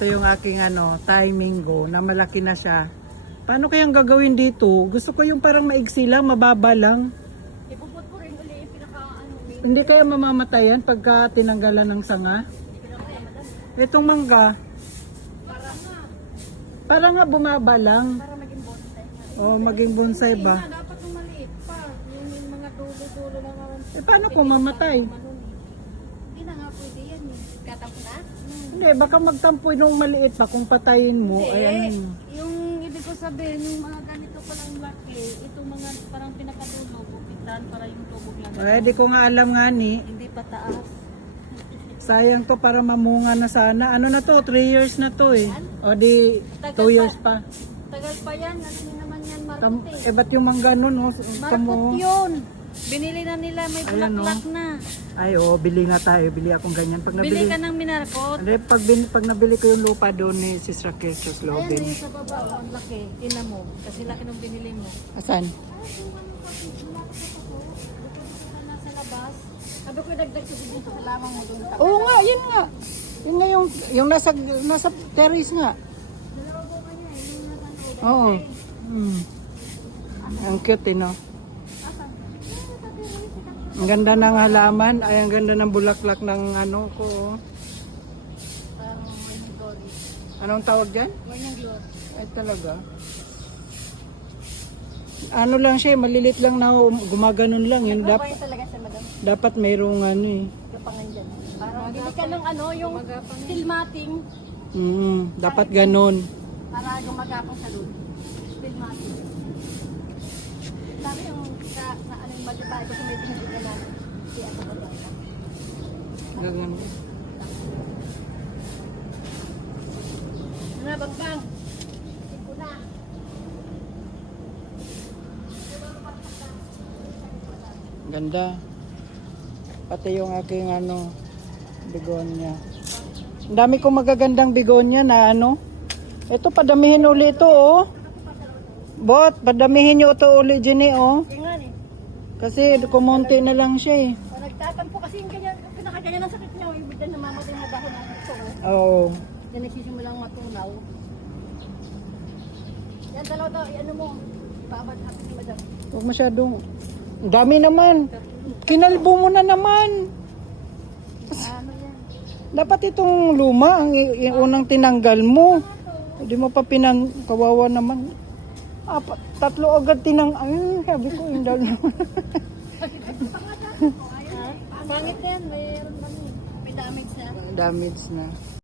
Ito yung aking timing go na malaki na siya. Paano kayang gagawin dito? Gusto ko yung parang maigsi lang, mababa lang. Ipupot ko rin ulit yung Hindi kaya mamamatayan pagka tinanggalan ng sanga? Itong mangga, para nga bumaba lang. para maging bonsai. O maging bonsai ba? Dapat yung maliit pa. Yung mga dulo-dulo lang naman. Paano kung mamatay? Hindi na nga pwede yan eh. Katap na? Hindi, baka magtampo nung maliit pa kung patayin mo. Ay, ano. Yung ibig ko sabihin, yung mga ganito palang laki, itong mga parang pinakadulo, bukitan para yung tubog lang. Ay, di ko nga alam nga ni. Hindi pa taas. Sayang to para mamunga na sana. Ano na to? 3 years na to eh. O di 2 years pa. Tagal pa yan. Ano naman yan, Tam, markot eh. eh ba't yung mangga nun? Oh, Markot yun. Binili na nila, may Ayan, bulaklak na. Ay, bili nga tayo. Bili akong ganyan. Pag Bili nabili, ka ng minarkot. Hindi, pag nabili ko yung lupa doon ni Sis Raquel sa Ayan na Slobin. yung sa baba, ang laki. Ina mo. Kasi laki nung binili mo. Asan? Nasa labas. Sabi ko dagdag ko dito sa lamang mo doon. Oo nga, yun nga. Yun nga yung nasa terrace nga. Dalawa po kanya eh. Yung nasa loob. Oo. Ang cute no? Ang ganda ng halaman. Ay, ang ganda ng bulaklak ng ko. Oh. Parang morning glory. Anong tawag dyan? Morning glory. Ay, talaga. Ano lang siya, malilit lang na gumaganon lang. Yung Nagbabayan talaga siya, madam. dapat mayroong Kapangan dyan. Parang bili ka ng yung steel matting dapat ganon. para gumagapang sa loob. Steel matting. Sabi yung sa ano yung magibay ko sa may pinagigala na. Si ako ba yan? Ganyan. Ano bagbang? Iko na. Ganda. Pati yung aking begonia. Ang dami kong magagandang begonia na Ito, padamihin uli ito, oh. Bot, padamihin nyo ito uli, Jenny, oh. Yan nga eh. Kasi kumonti na lang siya, eh. Nagtatampo kasi yung ganyan, pinakaganyan ang sakit niya. Yung bigyan namamatay na dahon ng ito. Oo. Yan nagsisimulang matunaw. Yan dalawa daw, ano mo. Babad natin si madam. Huwag masyadong... Ang dami naman. Kinalbo mo na naman. Ano yan? Dapat itong luma, ang unang tinanggal mo. Hindi mo pa kawawa naman. Tatlo agad ay, sabi ko, yung dalawa. Pangit yan, mayroon kami. May damage na. Damage na.